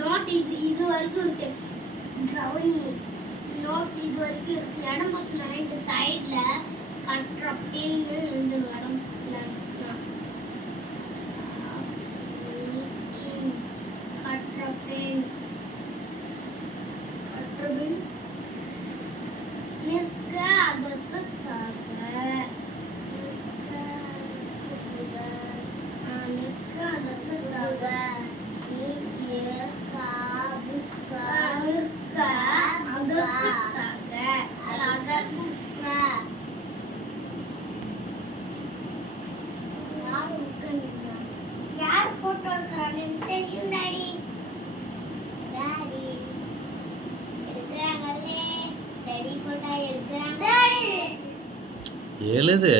Note இது வரைக்கும் இருக்கு. கவனி, நோட் இது வரைக்கும் இருக்கு. இடம் பக்கத்துல இந்த சைட்ல கட்டுற அப்படின்னு எழுதுங்க. யார் போட்டோ எடுக்கிறான்னு தெரியும் டாடி. டாடி எடுக்கிறாங்களே, டாடி போட்டோ எடுக்கிறாங்க. எழுது.